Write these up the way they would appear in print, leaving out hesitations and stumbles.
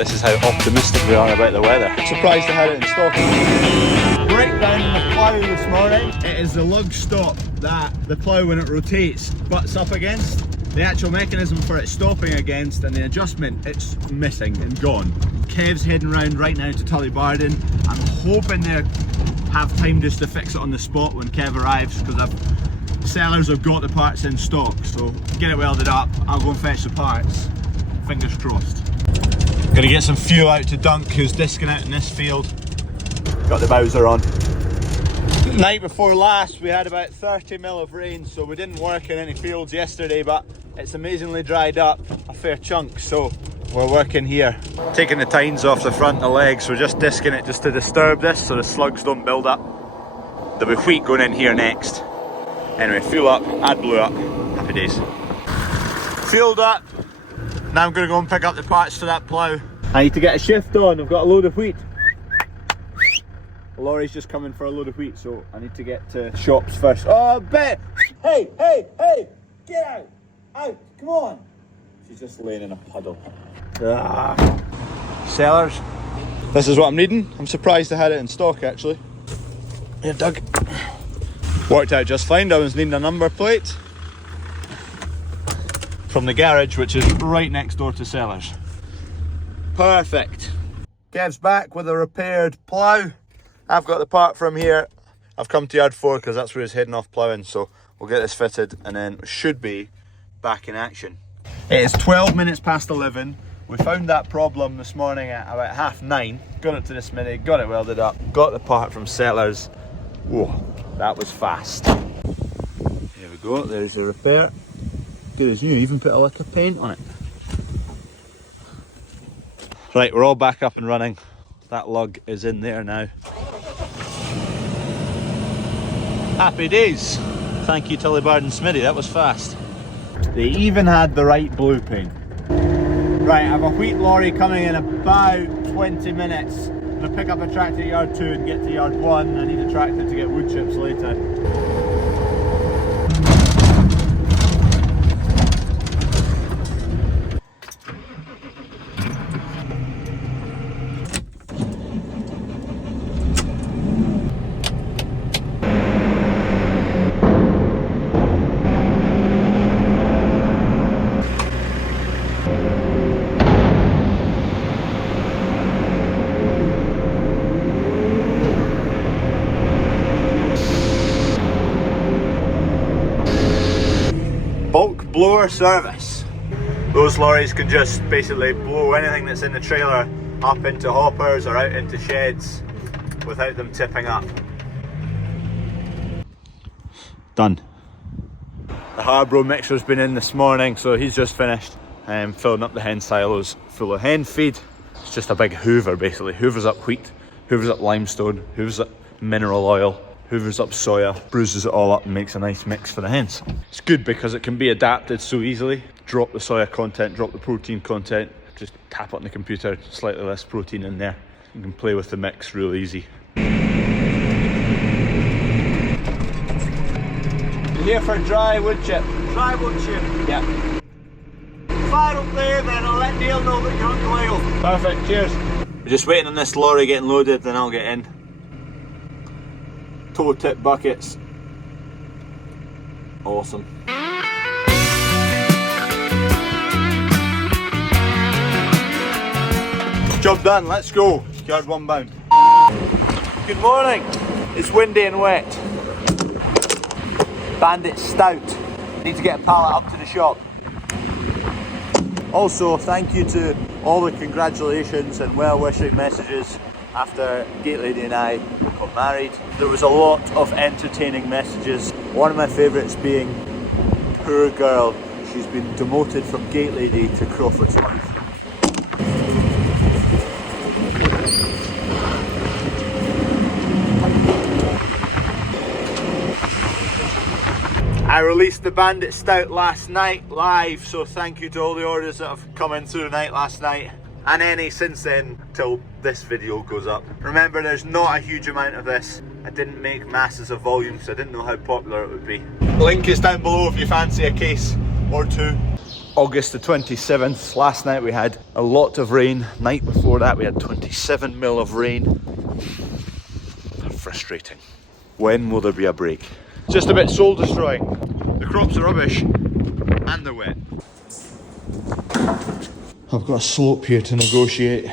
this is how optimistic we are about the weather. Surprised I had it in stock. Breakdown in the plough this morning. It is the lug stop that the plough, when it rotates, butts up against. The actual mechanism for it stopping against and the adjustment, it's missing and gone. Kev's heading round right now to Tullybarden. I'm hoping they have time just to fix it on the spot when Kev arrives, because sellers have got the parts in stock, so get it welded up. I'll go and fetch the parts. Fingers crossed. Gonna get some fuel out to Dunk, who's disking out in this field. Got the Bowser on. Night before last we had about 30 mil of rain, so we didn't work in any fields yesterday, but it's amazingly dried up a fair chunk, so we're working here. Taking the tines off the front of the legs, we're just disking it just to disturb this so the slugs don't build up. There'll be wheat going in here next. Anyway, fuel up, add blue up, happy days. Fueled up, now I'm going to go and pick up the parts for that plough. I need to get a shift on, I've got a load of wheat. The lorry's just coming for a load of wheat, so I need to get to shops first. Oh, Bet! Hey, hey, hey! Get out! Out, come on! She's just laying in a puddle. Ah. Sellers. This is what I'm needing. I'm surprised I had it in stock actually. Here, Doug. Worked out just fine. I was needing a number plate from the garage, which is right next door to Sellers. Perfect. Kev's back with a repaired plough. I've got the part from here. I've come to yard 4 because that's where he's heading off ploughing, so we'll get this fitted and then we should be back in action. It is 12 minutes past 11. We found that problem this morning at about 9:30. Got it to the smithy, got it welded up, got the part from Sellers. Whoa, that was fast. There we go, there's the repair. Good as new, even put a lick of paint on it. Right, we're all back up and running. That lug is in there now. Happy days. Thank you Tullybarden Smithy, that was fast. They even had the right blue paint. Right, I have a wheat lorry coming in about 20 minutes. I'm going to pick up a tractor at yard 2 and get to yard 1. I need a tractor to get wood chips later. Bulk blower service. Those lorries can just basically blow anything that's in the trailer up into hoppers or out into sheds without them tipping up. Done. The Harbro mixer's been in this morning, so he's just finished filling up the hen silos full of hen feed. It's just a big hoover basically. Hoovers up wheat, hoovers up limestone, hoovers up mineral oil, hoovers up soya, bruises it all up and makes a nice mix for the hens. It's good because it can be adapted so easily. Drop the soya content, drop the protein content, just tap it on the computer, slightly less protein in there. You can play with the mix real easy. Here for dry wood chip. Dry wood chip? Yeah. Fire up there, then I'll let Neil know that you're on the wheel. Perfect, cheers. We're just waiting on this lorry getting loaded, then I'll get in. Toe tip buckets. Awesome. Job done, let's go. Yard 1 bound. Good morning. It's windy and wet. Bandit Stout. Need to get a pallet up to the shop. Also, thank you to all the congratulations and well-wishing messages after Gate Lady and I got married. There was a lot of entertaining messages. One of my favourites being, poor girl, she's been demoted from Gate Lady to CrawfordsFarm. I released the Bandit Stout last night live, so thank you to all the orders that have come in through the night last night and any since then till this video goes up. Remember, there's not a huge amount of this. I didn't make masses of volume because I didn't know how popular it would be. Link is down below if you fancy a case or two. August the 27th. Last night we had a lot of rain. Night before that we had 27 mil of rain. Frustrating. When will there be a break? Just a bit soul destroying. The crops are rubbish and they're wet. I've got a slope here to negotiate.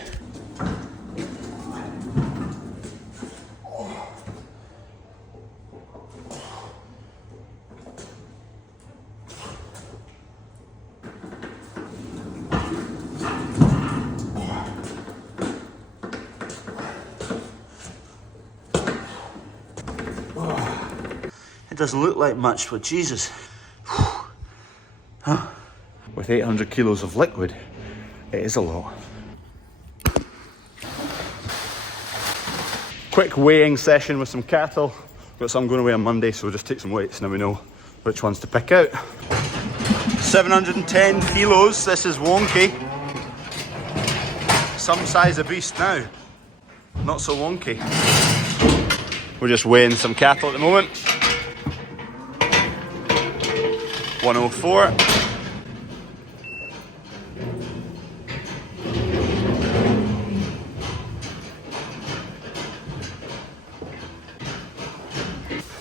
It doesn't look like much, but Jesus. Huh? With 800 kilos of liquid, it is a lot. Quick weighing session with some cattle. Got some going away on Monday, so we'll just take some weights and then we know which ones to pick out. 710 kilos, this is Wonky. Some size of beast now. Not so wonky. We're just weighing some cattle at the moment. 104.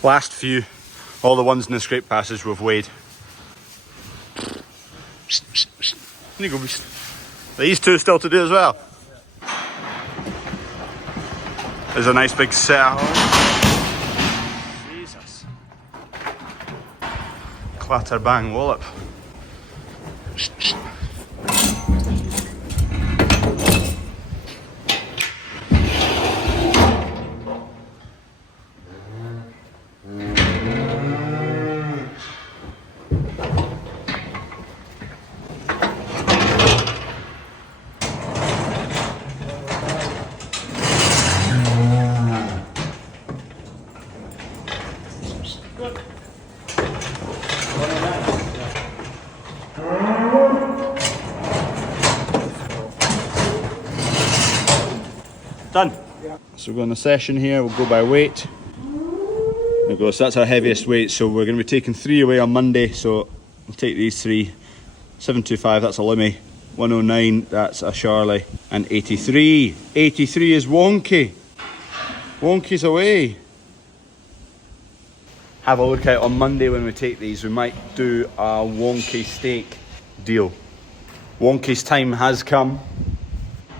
Last few, all the ones in the scrape passage we've weighed. There you go, beast. These two still to do as well. There's a nice big set. Jesus. Clatter bang wallop. Done. So we're going to session here, we'll go by weight. There goes, that's our heaviest weight, so we're going to be taking 3 away on Monday, so we'll take these 3. 725, that's a Limmy. 109, that's a Charlie. And 83. 83 is Wonky. Wonky's away. Have a look out on Monday when we take these. We might do a Wonky steak deal. Wonky's time has come.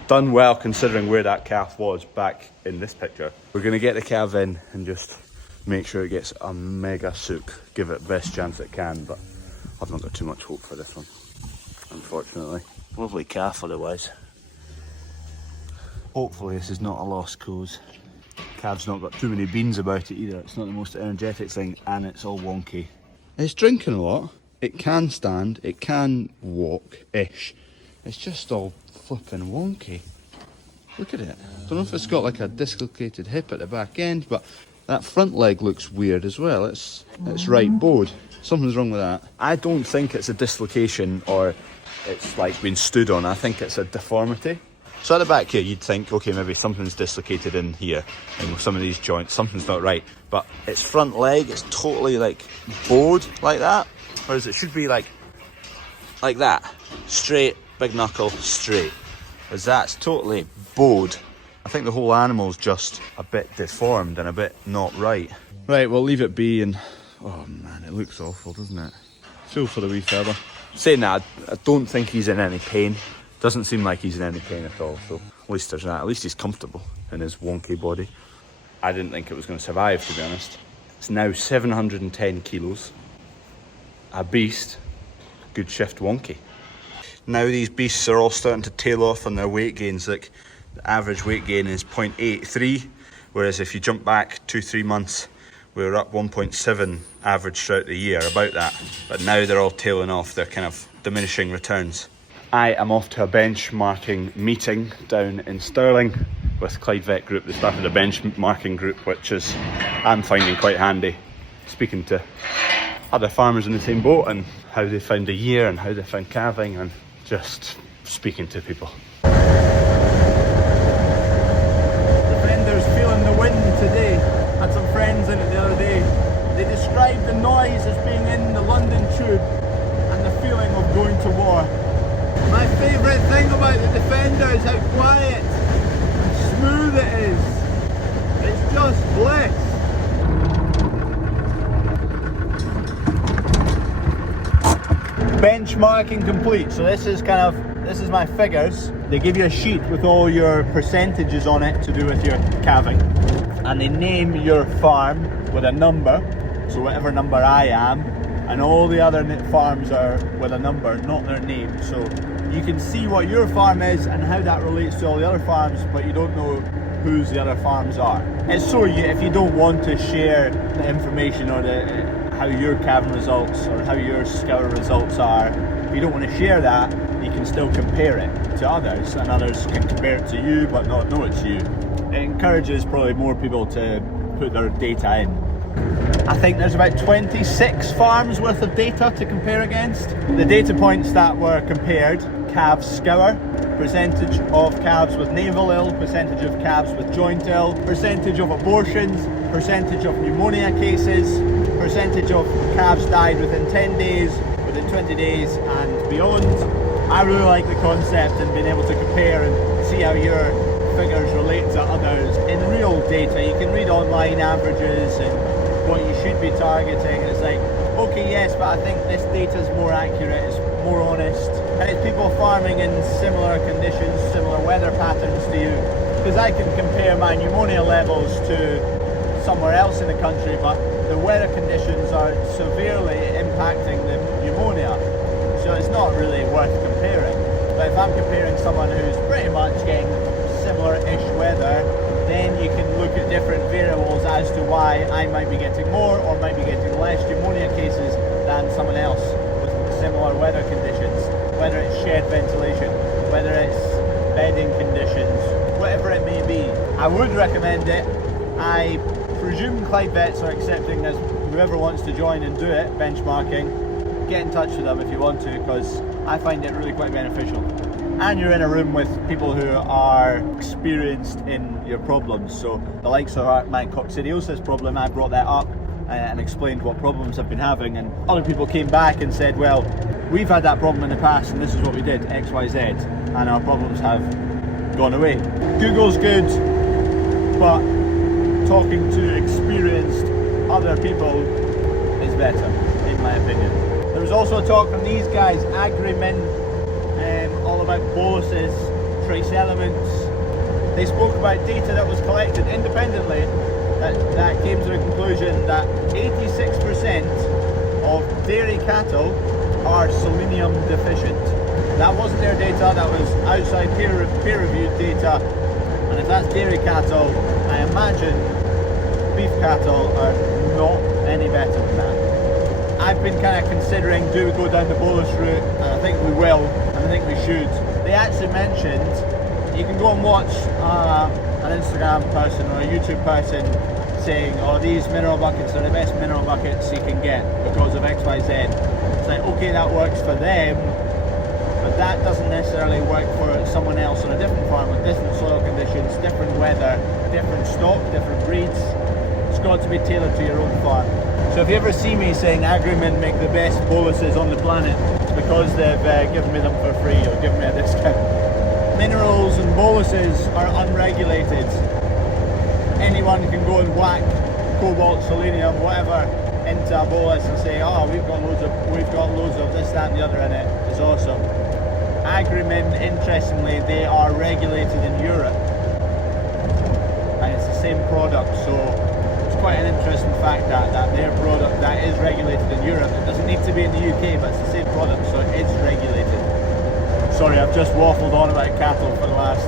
Done well considering where that calf was back in this picture. We're going to get the calf in and just make sure it gets a mega sook. Give it the best chance it can, but I've not got too much hope for this one, unfortunately. Lovely calf otherwise. Hopefully this is not a lost cause. Calf's not got too many beans about it either. It's not the most energetic thing and it's all wonky. It's drinking a lot. It can stand, it can walk-ish. It's just all flipping wonky. Look at it. Don't know if it's got like a dislocated hip at the back end, but that front leg looks weird as well. It's right bowed. Something's wrong with that. I don't think it's a dislocation or it's like been stood on. I think it's a deformity. So at the back here, you'd think, okay, maybe something's dislocated in here, and with some of these joints, something's not right. But its front leg is totally like bowed like that, whereas it should be like that, straight, big knuckle, straight. Whereas that's totally bowed. I think the whole animal's just a bit deformed and a bit not right. Right, we'll leave it be, and oh man, it looks awful, doesn't it? Feel for the wee fella. Saying that, I don't think he's in any pain. Doesn't seem like he's in any pain at all, so at least there's that. At least he's comfortable in his wonky body. I didn't think it was going to survive, to be honest. It's now 710 kilos. A beast. Good shift Wonky. Now these beasts are all starting to tail off on their weight gains. Like the average weight gain is 0.83, whereas if you jump back 2-3 months, we were up 1.7 average throughout the year, about that. But now they're all tailing off. They're kind of diminishing returns. I am off to a benchmarking meeting down in Stirling with Clyde Vet Group. They started a benchmarking group, which is I'm finding quite handy. Speaking to other farmers in the same boat and how they found the year and how they found calving and just speaking to people. The vendor's feeling the wind today. Had some friends in it the other day. They described the noise as being in the London Tube and the feeling of going to war. it is. It's just bliss. Benchmarking complete. So this is my figures. They give you a sheet with all your percentages on it to do with your calving, and they name your farm with a number, so whatever number I am, and all the other farms are with a number, not their name. So you can see what your farm is and how that relates to all the other farms, but you don't know whose the other farms are. It's so if you don't want to share the information or how your calving results or how your scour results are, if you don't want to share that, you can still compare it to others, and others can compare it to you but not know it's you. It encourages probably more people to put their data in. I think there's about 26 farms worth of data to compare against. The data points that were compared: calves scour, percentage of calves with navel ill, percentage of calves with joint ill, percentage of abortions, percentage of pneumonia cases, percentage of calves died within 10 days, within 20 days and beyond. I really like the concept and being able to compare and see how your figures relate to others in real data. You can read online averages and what you should be targeting. It's like, okay, yes, but I think this data is more accurate, it's more honest, and it's people farming in similar conditions, similar weather patterns to you. Because I can compare my pneumonia levels to somewhere else in the country, but the weather conditions are severely impacting the pneumonia, so it's not really worth comparing. But if I'm comparing someone who's pretty much getting similar-ish weather, then you can look at different variables as to why I might be getting more or might be getting less pneumonia cases than someone else with similar weather conditions, whether it's shed ventilation, whether it's bedding conditions, whatever it may be. I would recommend it. I presume Clyde Vets are accepting as whoever wants to join and do it, benchmarking. Get in touch with them if you want to, because I find it really quite beneficial. And you're in a room with people who are experienced in your problems. So the likes of my coccidiosis problem, I brought that up and explained what problems I've been having, and other people came back and said, well, we've had that problem in the past and this is what we did, X, Y, Z, and our problems have gone away. Google's good, but talking to experienced other people is better, in my opinion. There was also a talk from these guys, AgriMin, all about boluses, trace elements. They spoke about data that was collected independently that came to the conclusion that 86% of dairy cattle are selenium deficient. That wasn't their data, that was outside peer-reviewed data, and if that's dairy cattle, I imagine beef cattle are not any better than that. I've been kind of considering, do we go down the bolus route, and I think we will, and I think we should. They actually mentioned, you can go and watch an Instagram person or a YouTube person saying, oh, these mineral buckets are the best mineral buckets you can get because of X, Y, Z. It's like, okay, that works for them, but that doesn't necessarily work for someone else on a different farm with different soil conditions, different weather, different stock, different breeds. It's got to be tailored to your own farm. So if you ever see me saying AgriMin make the best boluses on the planet, it's because they've given me them for free or given me a discount. Minerals and boluses are unregulated. Anyone can go and whack cobalt, selenium, whatever into a bolus and say, oh, we've got loads of this, that and the other in it. It's awesome. AgriMin, interestingly, they are regulated in Europe, and it's the same product, so quite an interesting fact that their product that is regulated in Europe, it doesn't need to be in the UK, but it's the same product, so it's regulated. Sorry, I've just waffled on about cattle for the last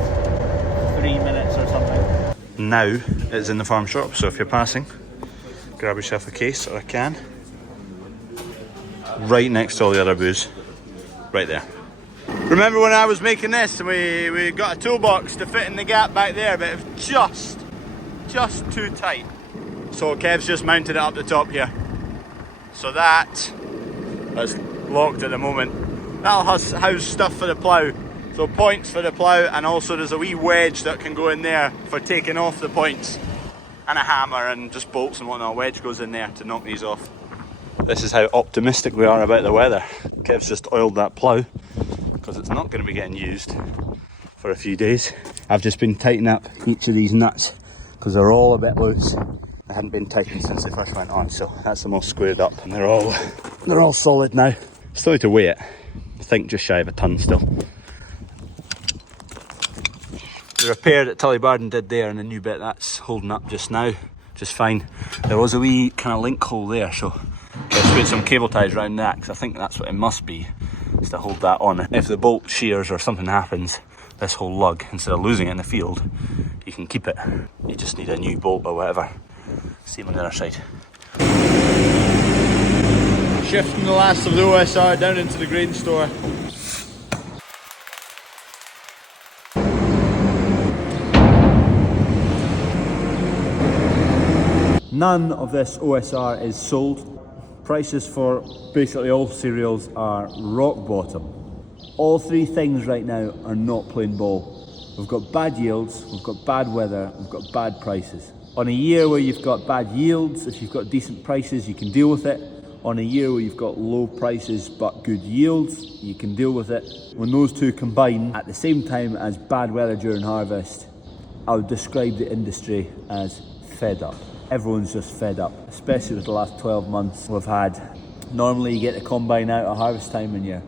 3 minutes or something. Now it's in the farm shop, so if you're passing, grab yourself a case or a can. Right next to all the other booze. Right there. Remember when I was making this and we got a toolbox to fit in the gap back there, but it was just too tight. So Kev's just mounted it up the top here. So that is locked at the moment. That'll house stuff for the plough. So points for the plough, and also there's a wee wedge that can go in there for taking off the points. And a hammer and just bolts and whatnot. A wedge goes in there to knock these off. This is how optimistic we are about the weather. Kev's just oiled that plough because it's not going to be getting used for a few days. I've just been tightening up each of these nuts because they're all a bit loose. They hadn't been tightened since they first went on, so that's them all squared up, and they're all solid now. Still need to weigh it. I think just shy of a ton still. The repair that Tullybarden did there and the new bit, that's holding up just now, just fine. There was a wee kind of link hole there, so let's put some cable ties around that, because I think that's what it must be, is to hold that on. If the bolt shears or something happens, this whole lug, instead of losing it in the field, you can keep it. You just need a new bolt or whatever. Same on the other side. Shifting the last of the OSR down into the grain store. None of this OSR is sold. Prices for basically all cereals are rock bottom. All three things right now are not playing ball. We've got bad yields, we've got bad weather, we've got bad prices. On a year where you've got bad yields, if you've got decent prices, you can deal with it. On a year where you've got low prices but good yields, you can deal with it. When those two combine at the same time as bad weather during harvest, I would describe the industry as fed up. Everyone's just fed up, especially with the last 12 months we've had. Normally you get the combine out at harvest time and you're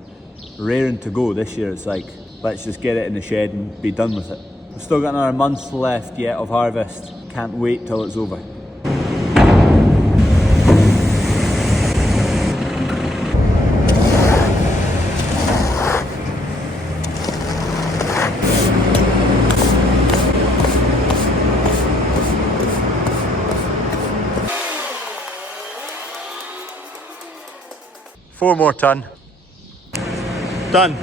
raring to go. This year it's like, let's just get it in the shed and be done with it. We've still got another month left yet of harvest. Can't wait till it's over. Four more ton. Done.